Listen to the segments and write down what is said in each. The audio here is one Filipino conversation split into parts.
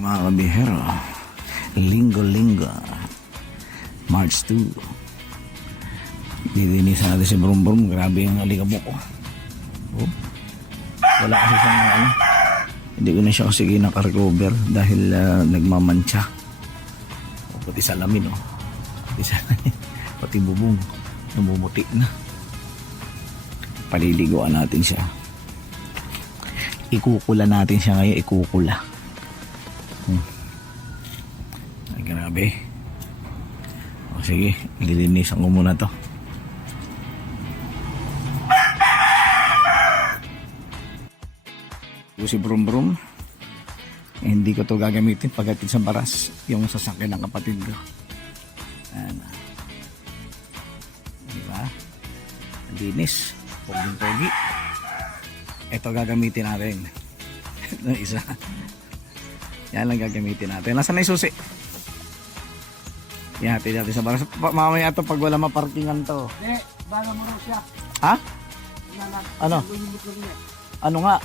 Mga kabihero, linggo-linggo, March 2. Didinisan natin si Brum Brum. Grabe yung alikabok ko. Oh. Wala kasi siyang hindi ko na siya kasi naka-recover dahil nagmamantsa. O, pati salamin, oh. Pati bubong namumuti na. Paliliguan natin siya. Ikukula natin siya ngayon. Ikukula. Ay, grabe. O, sige, lilinisan ko muna to. Si Brum Brum, hindi ko to gagamitin pagdating sa baras, yung sasakyan ng kapatid ko. Ayan. Diba? Linis. Poging-pogi. Ito gagamitin natin. Ito isa. Yan lang gagamitin natin. Nasaan na yung susi? Yan, natin natin sa baras. Mamaya ito pag wala maparkingan to. Bago mo raw siya. Ha? Ano? Ano nga?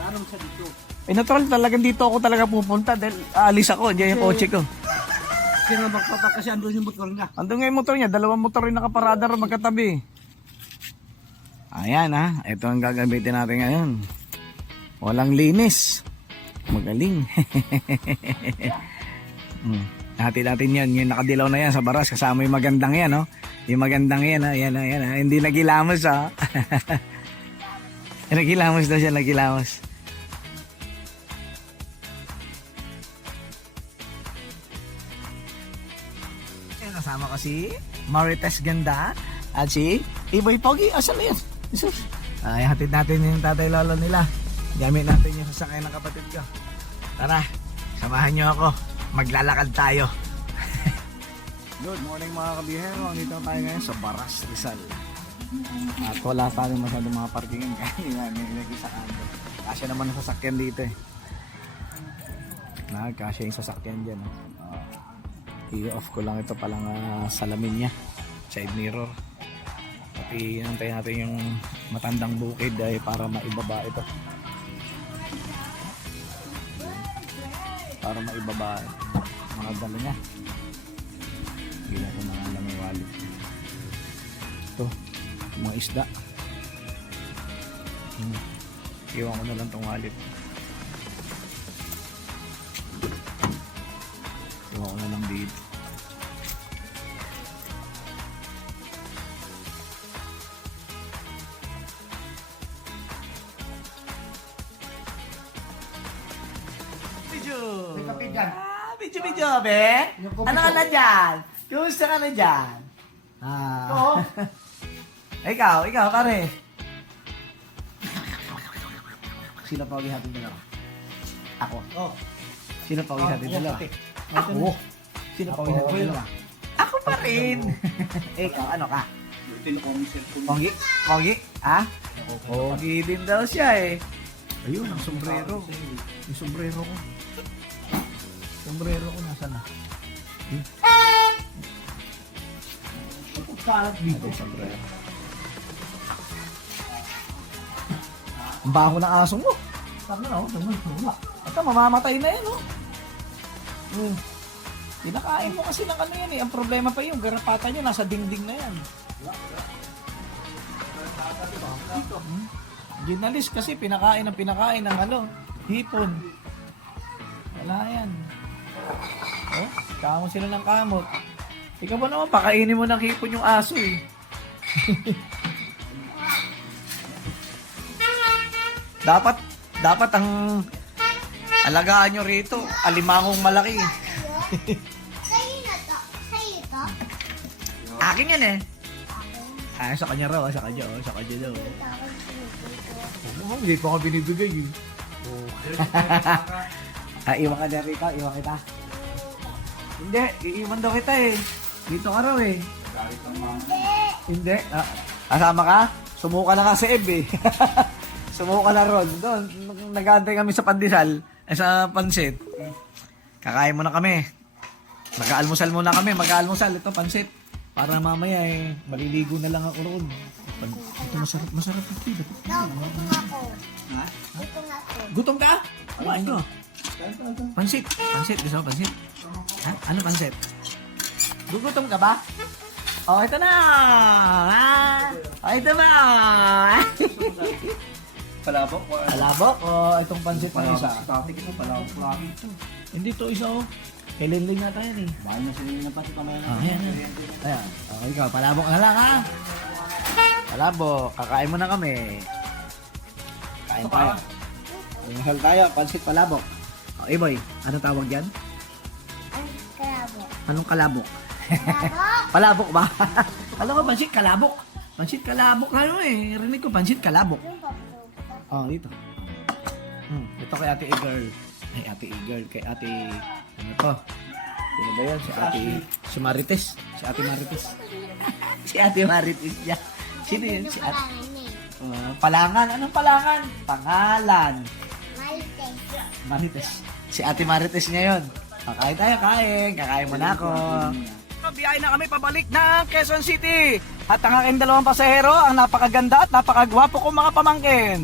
Darong sa dito. Eh, natural talagang dito ako talaga pupunta dahil aalis ako. Diyan yung kotse ko. Sino magpapa kasi andun yung motor niya. Andun nga yung motor niya. Dalawang motor rin nakaparada rin magkatabi. Ayan ha. Ito ang gagamitin natin ngayon. Walang linis. Magaling. Hati natin yan. Yung nakadilaw na yan sa baras. Kasama yung magandang yan. No? Yung magandang yan. Ayan, ayan, ayan. Hindi nagilamos ha. Nagilamos na siya. Nagilamos. Kasama ko si Marites Ganda at si Iboy Pogi. Asan na yan? Ay, hatid natin yung tatay lolo nila. Gamit natin yung sasakyan ng kapatid ko. Tara, samahan nyo ako. Maglalakad tayo. Good morning mga kabihero. Andito tayo ngayon sa Baras, Rizal. At wala tayo masyadong mga parkingan. Kaya nilagay sa kanto. Kasya naman ang sasakyan dito eh. Kasya yung sasakyan dyan. I-off ko lang ito palang salamin niya, side mirror. At i-antay natin yung matandang bukid para maibaba ito. Para maibaba mga dala niya. Hindi na ito mga alam yung wallet. Ito, mga isda. Iwan ko na lang itong wallet. Iwan ko na lang dito. Video, be? Ano ka na dyan? Kumusta ka na dyan? Oo. Ikaw, pare. Sino pa ulihatin nila? Ako. Oh. Sino pa ulihatin nila? Ako. Sino pa ulihatin nila? Ako pa rin. Ikaw, ano ka? Pogi? Pogi? Ha? Pogi din daw siya eh. Ayun, ang sombrero. Yung sombrero ko. Sombrero ko nasa na? Kalat dito sombrero. Ang baho ng aso mo. Tama na, ito mamamatay na yan, oh. Pinakain mo kasi ng ano yan eh. Ang problema pa yung garapata nyo nasa dingding na yan. Ginalis kasi pinakain ng ano, hipon. Wala yan. Oh, kamot sila ng kamot. Ikaw ba naman, pakainin mo ng hipon yung aso eh. dapat ang alagaan nyo rito, alimangong malaki. Sa'yo na to? Sa'yo to? Akin yan eh. Ah, sa kanya raw, sa kanya daw. Hindi pa ka binibigay eh. Iwan ka na rito, iwan kita. Hindi, iiwan daw kita eh. Dito ka raw eh. Hindi. Kasama ka? Sumuka na ka sa Eb eh. Sumuka na ron. Doon, nag-aantay kami sa pandesal, sa pansit. Kakain muna kami. Mag-aalmusal muna kami, Ito, pansit. Para mamaya eh, maliligo na lang ako roon. Ito masarap ito. Gutom ako. Ha? Gutom ako. Gutom ka? Kumain ka. Pansit. Pansit. Gusto mo pansit? Ha? Ano pansit? Gugutom ka ba? Oh, ito na! Oh, ito ba? Palabok. Palabok o itong pansit na isa? Topic ito, palabok lagi ito. Hindi to isa oh. Kailinling na tayo eh. Bahay na sila ng pati pamaya Ah, ayan, ayan. Ayan. Okay, ikaw. Palabok na lang ha. Palabok. Kakain mo na kami. Kain tayo. Inhal tayo. Pansit palabok. Okay boy. Ano tawag dyan? Ang kalabo. Anong kalabok? Kalabo. Palabok ba? Alam ko, pansit kalabok. Pansit kalabok. Ano eh. Rinig ko, pansit kalabok. Yung papo. Oh, dito. Ito kay Ate E-Girl. Ay, Ate E-Girl. Kay Ate... Ano to? Sino ba yan? Si Ate... Si Marites. Si Ate Marites. Si Ate Marites niya. Sino yun? Si Ate... Palangan. Anong palangan? Pangalan. Marites. Si Ate Marites niya yun. Kain tayo, kain. Kakain mo na ako. Biyahe na kami pabalik ng Quezon City. At ang aking dalawang pasahero, ang napakaganda at napakagwapo kong mga pamangkin.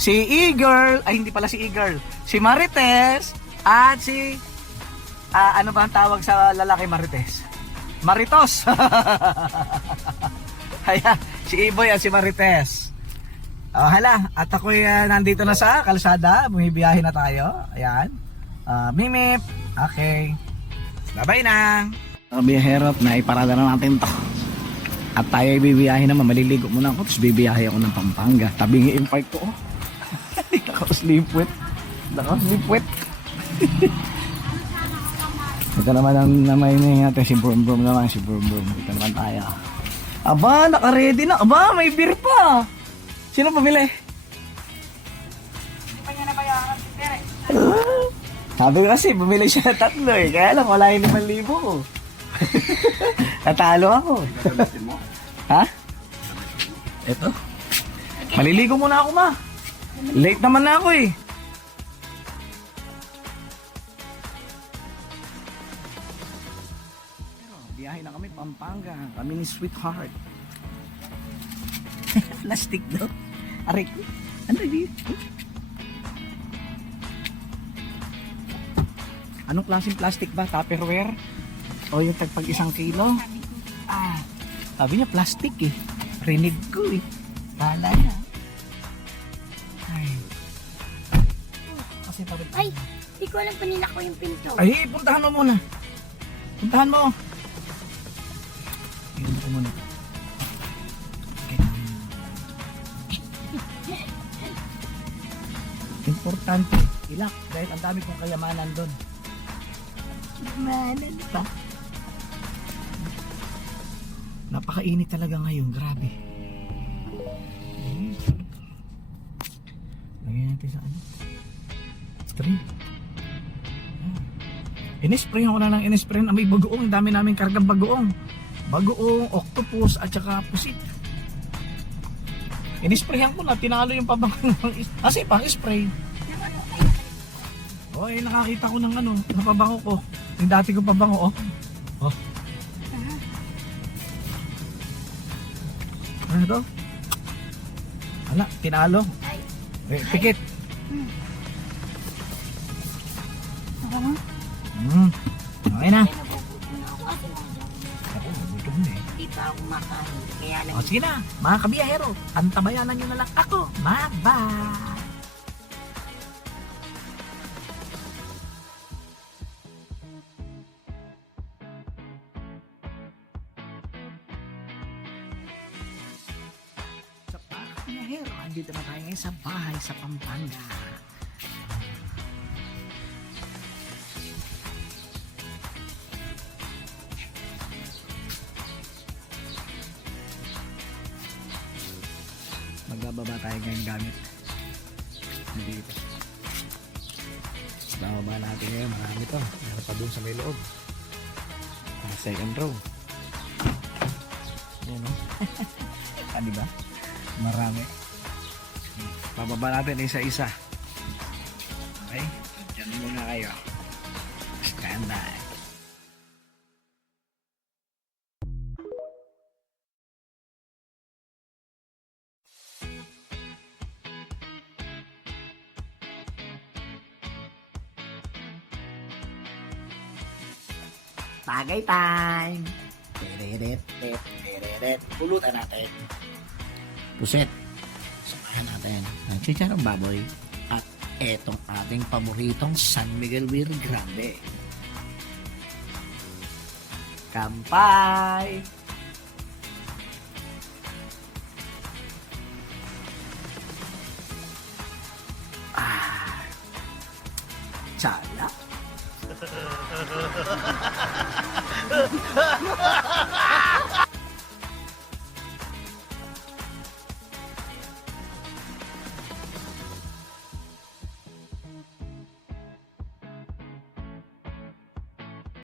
Si E-Girl, ay hindi pala si E-Girl. Si Marites at si... ano ba ang tawag sa lalaki Marites? Maritos. Kaya, si Iboy at si Marites. Oh, hala, at ako'y nandito na sa kalsada. Bumibiyahe na tayo. Ayan. Mimip. Okay. Bye-bye na. Biyahero, na iparada na natin to. At tayo ay bibiyahe naman. Maliligo muna ako. Tapos bibiyahe ako ng Pampanga. Tabingi yung park ko. Naka-sleepwet. Naka-sleepwet. Ito naman ang namay natin. Si Brum Brum naman. Si Brum Brum. Ito naman tayo. Aba, naka-ready na. Aba, may beer pa. Sino pamili? Hindi pa niya nabayaran si Tere. Sabi ko kasi, bumili siya ng 3 eh. Kaya lang, wala yung 5,000 ko. Natalo ako. Ha? Ito. Maliligo muna ako, ma. Late naman na ako eh. Biyahe na kami, Pampanga. Kami ni Sweetheart. Plastic daw. Aray ko. Ano dito? Anong klaseng plastic ba? Tupperware? O yung tagpag 1 kilo? Ah, sabi niya plastic eh. Rinig ko eh. Kala niya. Ay. Kasi tapos. Ay, di ko alam panila ko yung pinto. Ay, puntahan mo muna. Puntahan mo. Ayun ko muna. Okay. Importante, ilak dahil ang dami kong kayamanan doon. Kayamanan pa. Napakainit talaga ngayon, grabe. Lagyan natin sa ano? String. Inispray ko na ng inispray na may bagoong. Ang dami namin kargang bagoong. Bagoong, octopus at saka pusit. Inisprayan ko na, tinalo yung pabango ng kasi pang spray. Oh, eh, nakakita ko ng ano, napabango ko. Yung dati ko pabango, oh. Oh. Ano to? Ala, tinalo. Eh, pikit. Okay na. Ako, nagutom na eh. Hindi pa ako makain. Kaya lang. O sige na, mga kabiyahero, antabayanan nyo na lang ako. Bye-bye! Sa mga kabiyahero, andito na tayo ngayon sa bahay sa Pampanga. Magbababa tayo ngayon gamit dito. Bababa natin ngayon, marami to. Meron pa dun sa may loob. Second row. Yan o. Diba? Marami. Bababa natin isa-isa. Okay? Diyan muna kayo. Stand by. Tagay time! Tereret. Pulutan natin. Puset. Samahan natin ang chicharong baboy at etong ating paboritong San Miguel Beer Grande. Kampay! Tsala.